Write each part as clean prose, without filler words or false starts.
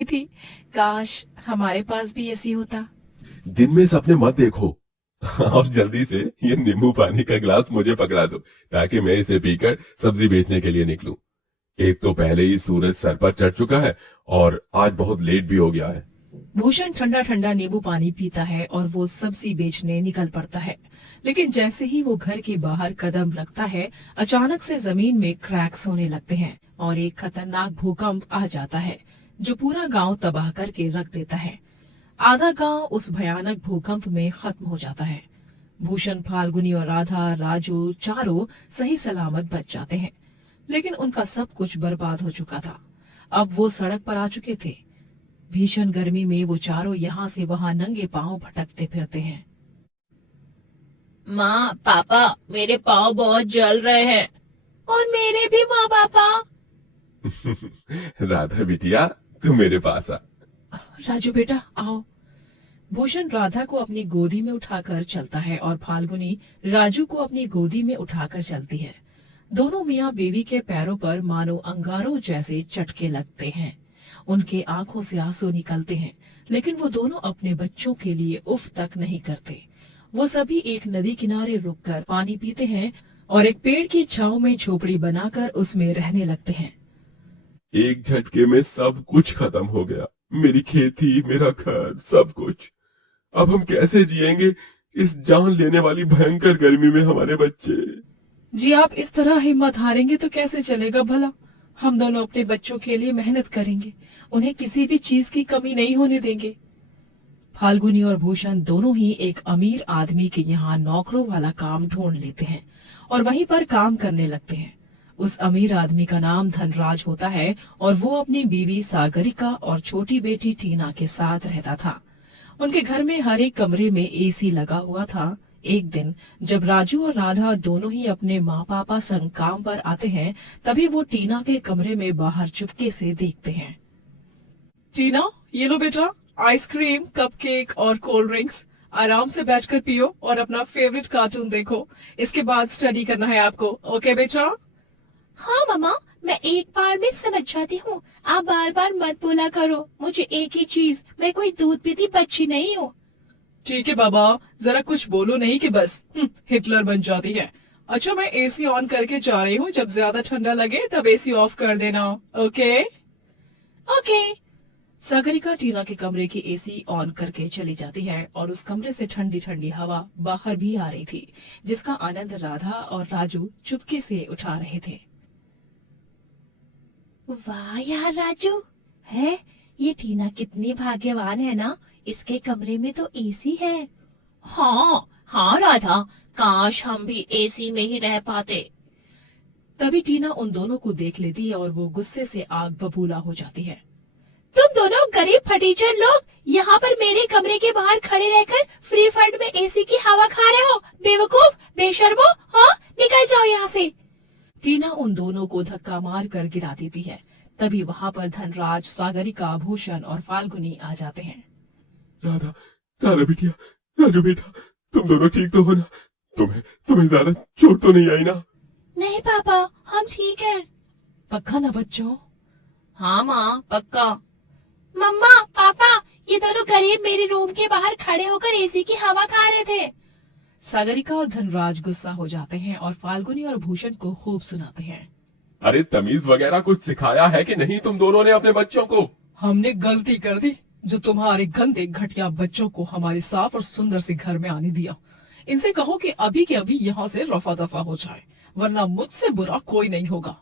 थी, काश हमारे पास भी ऐसी होता। दिन में सपने मत देखो। और जल्दी से ये नींबू पानी का गिलास मुझे पकड़ा दो, ताकि मैं इसे पीकर सब्जी बेचने के लिए निकलूं। एक तो पहले ही सूरज सर पर चढ़ चुका है, और आज बहुत लेट भी हो गया है। भूषण ठंडा ठंडा नींबू पानी पीता है और वो सब्जी बेचने निकल पड़ता है। लेकिन जैसे ही वो घर के बाहर कदम रखता है, अचानक से जमीन में क्रैक्स होने लगते हैं और एक खतरनाक भूकंप आ जाता है जो पूरा गांव तबाह करके रख देता है। आधा गांव उस भयानक भूकंप में खत्म हो जाता है। भूषण, फाल्गुनी और राधा, राजू चारों सही सलामत बच जाते हैं, लेकिन उनका सब कुछ बर्बाद हो चुका था। अब वो सड़क पर आ चुके थे। भीषण गर्मी में वो चारों यहाँ से वहाँ नंगे पांव भटकते फिरते हैं। माँ, पापा, मेरे पाँव बहुत जल रहे हैं। और मेरे भी माँ, पापा। राधा बिटिया, तू मेरे पास आ। राजू बेटा, आओ। भूषण राधा को अपनी गोदी में उठाकर चलता है और फाल्गुनी राजू को अपनी गोदी में उठाकर चलती है। दोनों मियाँ बीवी के पैरों पर मानो अंगारों जैसे चटके लगते हैं। उनके आंखों से आंसू निकलते हैं, लेकिन वो दोनों अपने बच्चों के लिए उफ तक नहीं करते। वो सभी एक नदी किनारे रुककर पानी पीते हैं और एक पेड़ की छांव में झोपड़ी बनाकर उसमें रहने लगते हैं। एक झटके में सब कुछ खत्म हो गया। मेरी खेती, मेरा घर, सब कुछ। अब हम कैसे जिएंगे इस जान लेने वाली भयंकर गर्मी में, हमारे बच्चे। जी, आप इस तरह हिम्मत हारेंगे तो कैसे चलेगा भला। हम दोनों अपने बच्चों के लिए मेहनत करेंगे, उन्हें किसी भी चीज की कमी नहीं होने देंगे। फाल्गुनी और भूषण दोनों ही एक अमीर आदमी के यहाँ नौकरों वाला काम ढूंढ लेते हैं और वहीं पर काम करने लगते हैं। उस अमीर आदमी का नाम धनराज होता है और वो अपनी बीवी सागरिका और छोटी बेटी टीना के साथ रहता था। उनके घर में हर एक कमरे में एसी लगा हुआ था। एक दिन जब राजू और राधा दोनों ही अपने माँ पापा संग काम पर आते हैं, तभी वो टीना के कमरे में बाहर चुपके से देखते हैं। टीना, ये लो बेटा, आइसक्रीम, कपकेक और कोल्ड ड्रिंक्स। आराम से बैठकर पियो और अपना फेवरेट कार्टून देखो। इसके बाद स्टडी करना है आपको, ओके बेटा? हाँ मम्मा, मैं एक बार में समझ जाती हूँ। आप बार बार मत बोला करो मुझे एक ही चीज। मैं कोई दूध पीती बच्ची नहीं हूँ। ठीक है बाबा, जरा कुछ बोलो नहीं कि बस हिटलर बन जाती है। अच्छा, मैं एसी ऑन करके जा रही हूँ। जब ज्यादा ठंडा लगे तब एसी ऑफ कर देना, ओके? ओके। सागरिका टीना के कमरे की एसी ऑन करके चली जाती है और उस कमरे से ठंडी ठंडी हवा बाहर भी आ रही थी, जिसका आनंद राधा और राजू चुपके से उठा रहे थे। वाह यार राजू, है ये टीना कितनी भाग्यवान है ना, इसके कमरे में तो एसी है। हाँ हाँ राधा, काश हम भी एसी में ही रह पाते। तभी टीना उन दोनों को देख लेती है और वो गुस्से से आग बबूला हो जाती है। तुम दोनों गरीब फटीचर लोग यहाँ पर मेरे कमरे के बाहर खड़े रहकर फ्री फंड में एसी की हवा खा रहे हो। बेवकूफ, बेशर्मो, हाँ निकल जाओ यहाँ से। टीना उन दोनों को धक्का मार कर गिरा देती है। तभी वहाँ पर धनराज, सागरिका, भूषण और फाल्गुनी आ जाते हैं। राधा, राधा बिटिया, राजू बेटा, तुम दोनों ठीक तो हो ना? तुम्हें तुम्हें ज्यादा चोट तो नहीं आई ना? नहीं पापा, हम ठीक हैं। पक्का ना बच्चों? हाँ माँ, पक्का। मम्मा, पापा, ये दोनों गरीब मेरे रूम के बाहर खड़े होकर एसी की हवा खा रहे थे। सागरिका और धनराज गुस्सा हो जाते हैं और फाल्गुनी और भूषण को खूब सुनाते हैं। अरे तमीज वगैरह कुछ सिखाया है कि नहीं तुम दोनों ने अपने बच्चों को? हमने गलती कर दी जो तुम्हारे गंदे घटिया बच्चों को हमारे साफ और सुंदर से घर में आने दिया। इनसे कहो कि अभी के अभी यहाँ से रफा दफा हो जाए, वरना मुझसे बुरा कोई नहीं होगा।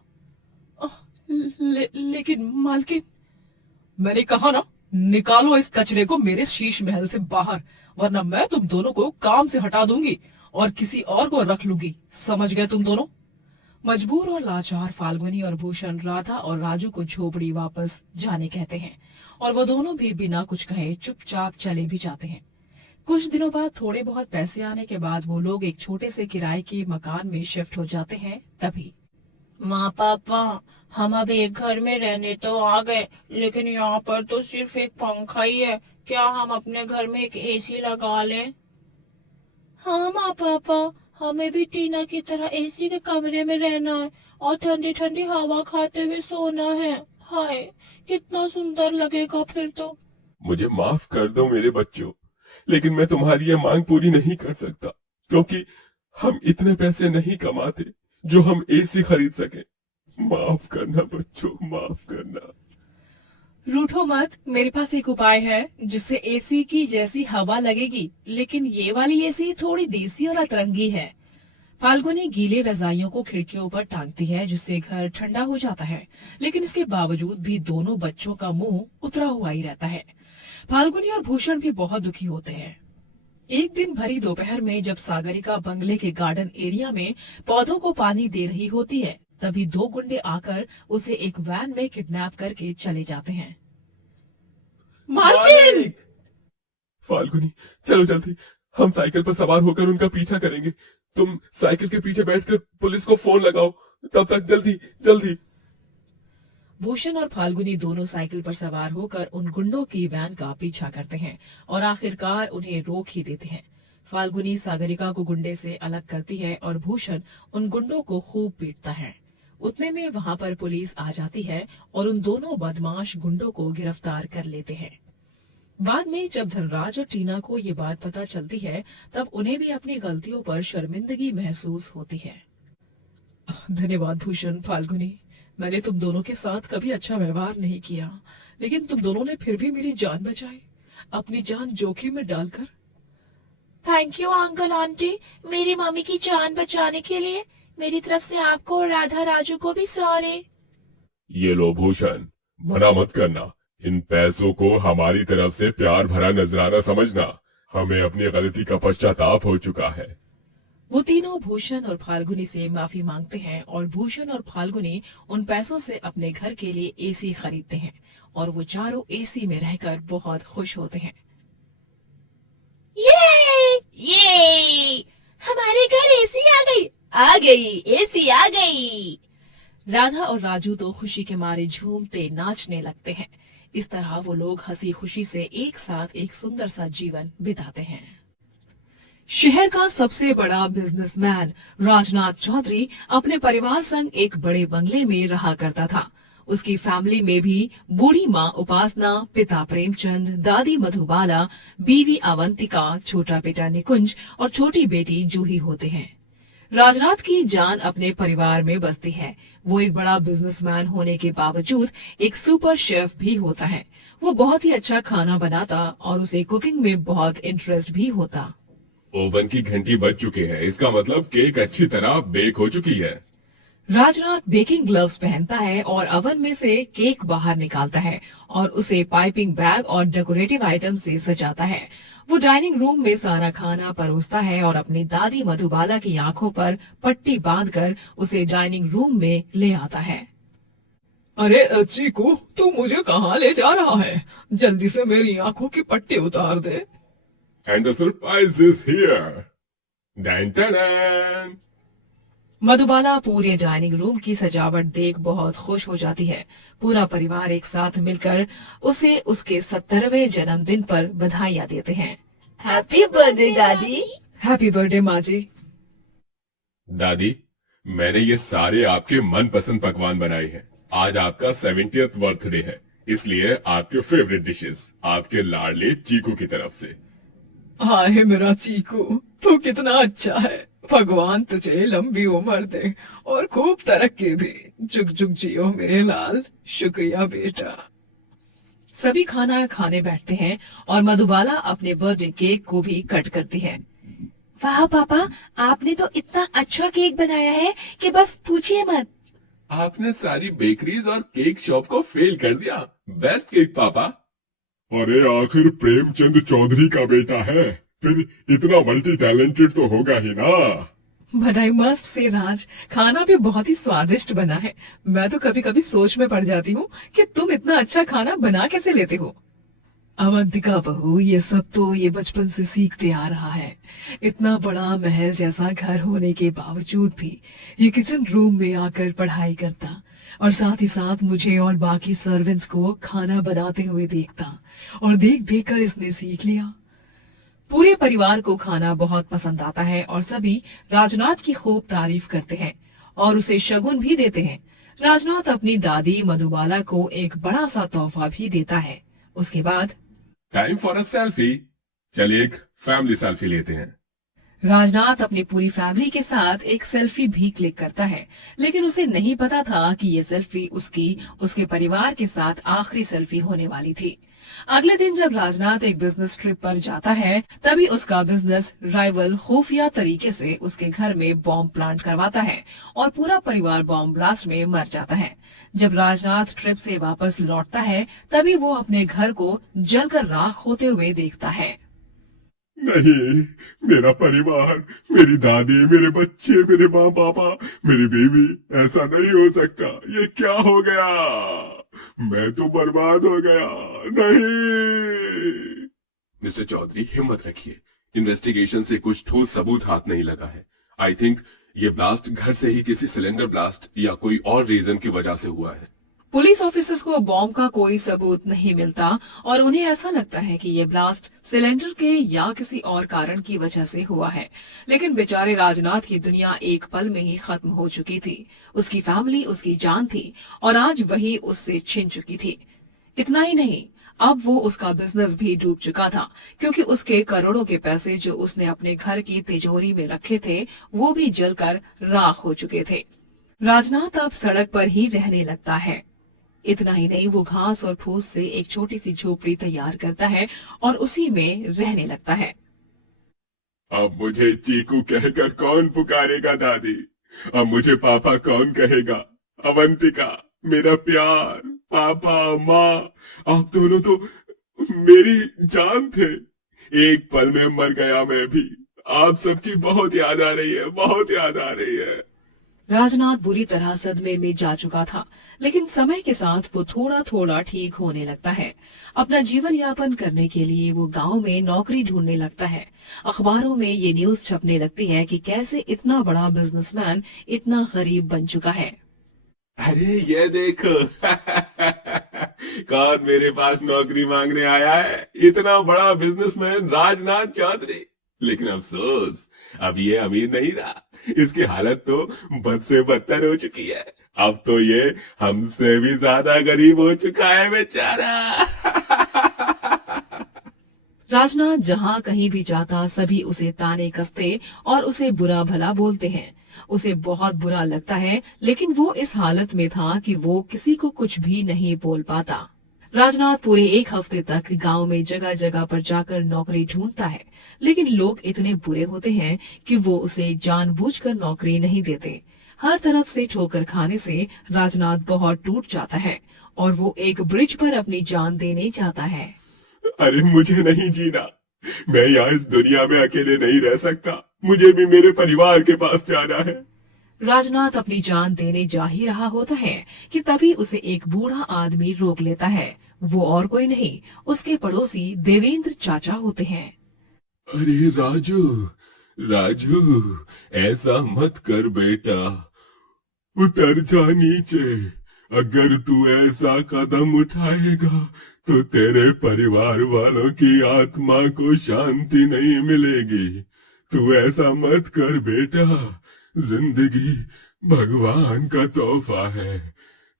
लेकिन मालकिन, मैंने कहा ना, निकालो इस कचरे को मेरे शीश महल से बाहर, वरना मैं तुम दोनों को काम से हटा दूंगी और किसी और को रख लूंगी। समझ गए तुम दोनों? मजबूर और लाचार फाल्गुनी और भूषण राधा और राजू को झोपड़ी वापस जाने कहते हैं और वो दोनों भी बिना कुछ कहे चुपचाप चले भी जाते हैं। कुछ दिनों बाद थोड़े बहुत पैसे आने के बाद वो लोग एक छोटे से किराए के मकान में शिफ्ट हो जाते हैं। तभी माँ, पापा, हम अब एक घर में रहने तो आ गए, लेकिन यहाँ पर तो सिर्फ एक पंखा ही है। क्या हम अपने घर में एक एसी लगा लें? हाँ माँ, पापा, हमें भी टीना की तरह एसी के कमरे में रहना है और ठंडी ठंडी हवा खाते हुए सोना है। हाय, कितना सुंदर लगेगा फिर तो। मुझे माफ कर दो मेरे बच्चों, लेकिन मैं तुम्हारी ये मांग पूरी नहीं कर सकता, क्योंकि हम इतने पैसे नहीं कमाते जो हम एसी खरीद सके। माफ करना बच्चों, माफ करना। रूठो मत, मेरे पास एक उपाय है जिससे एसी की जैसी हवा लगेगी, लेकिन ये वाली एसी थोड़ी देसी और अतरंगी है। फाल्गुनी गीले रजाइयों को खिड़कियों पर टांगती है जिससे घर ठंडा हो जाता है, लेकिन इसके बावजूद भी दोनों बच्चों का मुंह उतरा हुआ ही रहता है। फाल्गुनी और भूषण भी बहुत दुखी होते हैं। एक दिन भरी दोपहर में जब सागरिका बंगले के गार्डन एरिया में पौधों को पानी दे रही होती है, तभी दो गुंडे आकर उसे एक वैन में किडनैप करके चले जाते हैं। मालकिन! फाल्गुनी, चलो जल्दी, हम साइकिल पर सवार होकर उनका पीछा करेंगे। तुम साइकिल के पीछे बैठकर पुलिस को फोन लगाओ, तब तक जल्दी जल्दी। भूषण और फाल्गुनी दोनों साइकिल पर सवार होकर उन गुंडों की वैन का पीछा करते हैं और आखिरकार उन्हें रोक ही देते हैं। फाल्गुनी सागरिका को गुंडे से अलग करती है और भूषण उन गुंडों को खूब पीटता है। उतने में वहां पर पुलिस आ जाती है और उन दोनों बदमाश गुंडों को गिरफ्तार कर लेते हैं। बाद में जब धनराज और टीना को ये बात पता चलती है, तब उन्हें भी अपनी गलतियों पर शर्मिंदगी महसूस होती है। धन्यवाद भूषण, फाल्गुनी, मैंने तुम दोनों के साथ कभी अच्छा व्यवहार नहीं किया, लेकिन तुम दोनों ने फिर भी मेरी जान बचाई, अपनी जान जोखिम में डालकर। थैंक यू अंकल आंटी, मेरी मम्मी की जान बचाने के लिए। मेरी तरफ से आपको और राधा राजू को भी सॉरी। ये लो भूषण, मना मत करना। इन पैसों को हमारी तरफ से प्यार भरा नजराना समझना। हमें अपनी गलती का पश्चाताप हो चुका है। वो तीनों भूषण और फाल्गुनी से माफी मांगते हैं और भूषण और फाल्गुनी उन पैसों से अपने घर के लिए एसी खरीदते हैं और वो चारों एसी में रहकर बहुत खुश होते हैं। ये हमारे घर एसी आ गई, एसी आ गई। राधा और राजू तो खुशी के मारे झूमते नाचने लगते हैं। इस तरह वो लोग हंसी खुशी से एक साथ एक सुंदर सा जीवन बिताते हैं। शहर का सबसे बड़ा बिजनेसमैन राजनाथ चौधरी अपने परिवार संग एक बड़े बंगले में रहा करता था। उसकी फैमिली में भी बूढ़ी माँ उपासना, पिता प्रेमचंद, दादी मधुबाला, बीवी अवंतिका, छोटा बेटा निकुंज और छोटी बेटी जूही होते हैं। राजनाथ की जान अपने परिवार में बसती है। वो एक बड़ा बिजनेसमैन होने के बावजूद एक सुपर शेफ भी होता है। वो बहुत ही अच्छा खाना बनाता और उसे कुकिंग में बहुत इंटरेस्ट भी होता। ओवन की घंटी बज चुकी है, इसका मतलब केक अच्छी तरह बेक हो चुकी है। राजनाथ बेकिंग ग्लव्स पहनता है और ओवन में से केक बाहर निकालता है और उसे पाइपिंग बैग और डेकोरेटिव आइटम से सजाता है। वो डाइनिंग रूम में सारा खाना परोसता है और अपनी दादी मधुबाला की आंखों पर पट्टी बांधकर उसे डाइनिंग रूम में ले आता है। अरे चीकू, तू मुझे कहाँ ले जा रहा है? जल्दी से मेरी आंखों की पट्टी उतार दे। And the surprise is here. Dan dan dan. Madhubala पूरे डाइनिंग रूम की सजावट देख बहुत खुश हो जाती है। पूरा परिवार एक साथ मिलकर उसे उसके 70वें जन्मदिन पर बधाइयाँ देते हैं। हैप्पी बर्थडे दादी। हैप्पी बर्थडे माँ जी। दादी, मैंने ये सारे आपके मनपसंद पकवान बनाए हैं। आज आपका 70th बर्थडे है, इसलिए आपके फेवरेट डिशेस आपके लाडले चीकू की तरफ से। हाय मेरा चीकू, तू कितना अच्छा है। भगवान तुझे लंबी उम्र दे और खूब तरक्की भी। जुग जुग जियो मेरे लाल। शुक्रिया बेटा। सभी खाना खाने बैठते हैं और मधुबाला अपने बर्थडे केक को भी कट करती है। वाह पापा, आपने तो इतना अच्छा केक बनाया है कि बस पूछिए मत। आपने सारी बेकरीज और केक शॉप को फेल कर दिया। बेस्ट केक पापा। अरे आखिर प्रेमचंद चौधरी का बेटा है, फिर इतना मल्टी टैलेंटेड तो होगा ही ना। बट आई मस्ट से राज, खाना भी बहुत ही स्वादिष्ट बना है। मैं तो कभी कभी सोच में पड़ जाती हूँ कि तुम इतना अच्छा खाना बना कैसे लेते हो। अवंतिका बहू, ये सब तो ये बचपन से सीखते आ रहा है। इतना बड़ा महल जैसा घर होने के बावजूद भी ये किचन रूम में आकर पढ़ाई करता और साथ ही साथ मुझे और बाकी सर्वेंट्स को खाना बनाते हुए देखता और देख देख कर इसने सीख लिया। पूरे परिवार को खाना बहुत पसंद आता है और सभी राजनाथ की खूब तारीफ करते हैं और उसे शगुन भी देते हैं। राजनाथ अपनी दादी मधुबाला को एक बड़ा सा तोहफा भी देता है। उसके बाद टाइम फॉर अ सेल्फी। चलिए एक फैमिली सेल्फी लेते हैं। राजनाथ अपनी पूरी फैमिली के साथ एक सेल्फी भी क्लिक करता है, लेकिन उसे नहीं पता था कि ये सेल्फी उसकी उसके परिवार के साथ आखिरी सेल्फी होने वाली थी। अगले दिन जब राजनाथ एक बिजनेस ट्रिप पर जाता है, तभी उसका बिजनेस राइवल खुफिया तरीके से उसके घर में बॉम्ब प्लांट करवाता है और पूरा परिवार बॉम्ब ब्लास्ट में मर जाता है। जब राजनाथ ट्रिप से वापस लौटता है, तभी वो अपने घर को जलकर राख होते हुए देखता है। नहीं, मेरा परिवार, मेरी दादी, मेरे बच्चे, मेरे माँ पापा, मेरी बीवी, ऐसा नहीं हो सकता। ये क्या हो गया? मैं तो बर्बाद हो गया। नहीं। मिस्टर चौधरी, हिम्मत रखिए। इन्वेस्टिगेशन से कुछ ठोस सबूत हाथ नहीं लगा है। आई थिंक ये ब्लास्ट घर से ही किसी सिलेंडर ब्लास्ट या कोई और रीजन की वजह से हुआ है। पुलिस ऑफिसर्स को बॉम्ब का कोई सबूत नहीं मिलता और उन्हें ऐसा लगता है कि ये ब्लास्ट सिलेंडर के या किसी और कारण की वजह से हुआ है। लेकिन बेचारे राजनाथ की दुनिया एक पल में ही खत्म हो चुकी थी। उसकी फैमिली उसकी जान थी और आज वही उससे छिन चुकी थी। इतना ही नहीं, अब वो उसका बिजनेस भी डूब चुका था, क्योंकि उसके करोड़ों के पैसे जो उसने अपने घर की तिजोरी में रखे थे, वो भी जलकर राख हो चुके थे। राजनाथ अब सड़क पर ही रहने लगता है। इतना ही नहीं, वो घास और फूस से एक छोटी सी झोपड़ी तैयार करता है और उसी में रहने लगता है। अब मुझे चीकू कहकर कौन पुकारेगा दादी? अब मुझे पापा कौन कहेगा? अवंतिका, मेरा प्यार, पापा, माँ, आप दोनों तो मेरी जान थे। एक पल में मर गया मैं भी। आप सबकी बहुत याद आ रही है, बहुत याद आ रही है। राजनाथ बुरी तरह सदमे में जा चुका था, लेकिन समय के साथ वो थोड़ा थोड़ा ठीक होने लगता है। अपना जीवन यापन करने के लिए वो गांव में नौकरी ढूंढने लगता है। अखबारों में ये न्यूज छपने लगती है कि कैसे इतना बड़ा बिजनेसमैन इतना गरीब बन चुका है। अरे ये देखो कौन मेरे पास नौकरी मांगने आया है? इतना बड़ा बिजनेसमैन राजनाथ चौधरी। लेकिन अफसोस, अब ये अमीर नहीं रहा। इसकी हालत तो बद से बदतर हो चुकी है। अब तो ये हमसे भी ज्यादा गरीब हो चुका है बेचारा। राजनाथ जहाँ कहीं भी जाता, सभी उसे ताने कसते और उसे बुरा भला बोलते हैं। उसे बहुत बुरा लगता है, लेकिन वो इस हालत में था कि वो किसी को कुछ भी नहीं बोल पाता। राजनाथ पूरे एक हफ्ते तक गांव में जगह जगह पर जाकर नौकरी ढूंढता है, लेकिन लोग इतने बुरे होते हैं कि वो उसे जानबूझकर नौकरी नहीं देते। हर तरफ से ठोकर खाने से राजनाथ बहुत टूट जाता है और वो एक ब्रिज पर अपनी जान देने जाता है। अरे मुझे नहीं जीना। मैं यहाँ इस दुनिया में अकेले नहीं रह सकता। मुझे भी मेरे परिवार के पास जाना है। राजनाथ अपनी जान देने जा ही रहा होता है कि तभी उसे एक बूढ़ा आदमी रोक लेता है। वो और कोई नहीं, उसके पड़ोसी देवेंद्र चाचा होते हैं। अरे राजू, राजू, ऐसा मत कर बेटा। उतर जा नीचे। अगर तू ऐसा कदम उठाएगा तो तेरे परिवार वालों की आत्मा को शांति नहीं मिलेगी। तू ऐसा मत कर बेटा। जिंदगी भगवान का तोहफा है।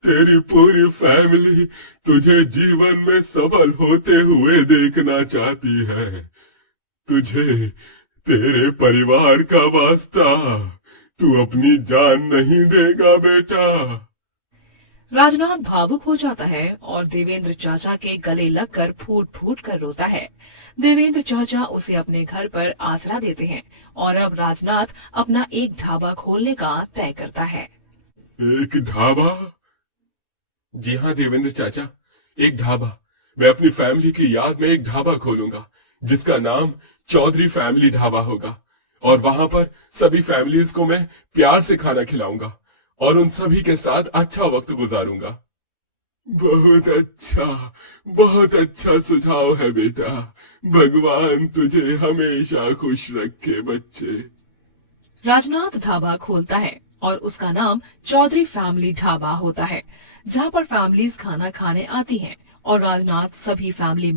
तेरी पूरी फैमिली तुझे जीवन में सफल होते हुए देखना चाहती है। तुझे तेरे परिवार का वास्ता, तू अपनी जान नहीं देगा बेटा। राजनाथ भावुक हो जाता है और देवेंद्र चाचा के गले लगकर फूट फूट कर रोता है। देवेंद्र चाचा उसे अपने घर पर आसरा देते हैं और अब राजनाथ अपना एक ढाबा खोलने का तय करता है। एक ढाबा? जी हाँ देवेंद्र चाचा, एक ढाबा। मैं अपनी फैमिली की याद में एक ढाबा खोलूंगा जिसका नाम चौधरी फैमिली ढाबा होगा। और वहां पर सभी फैमिलीज को मैं प्यार से खाना खिलाऊंगा और उन सभी के साथ अच्छा वक्त गुजारूंगा। बहुत अच्छा सुझाव है बेटा। भगवान तुझे हमेशा खुश रखे बच्चे। राजनाथ ढाबा खोलता है और उसका नाम चौधरी फैमिली ढाबा होता है, जहाँ पर फैमिलीज खाना खाने आती हैं और राजनाथ सभी फैमिली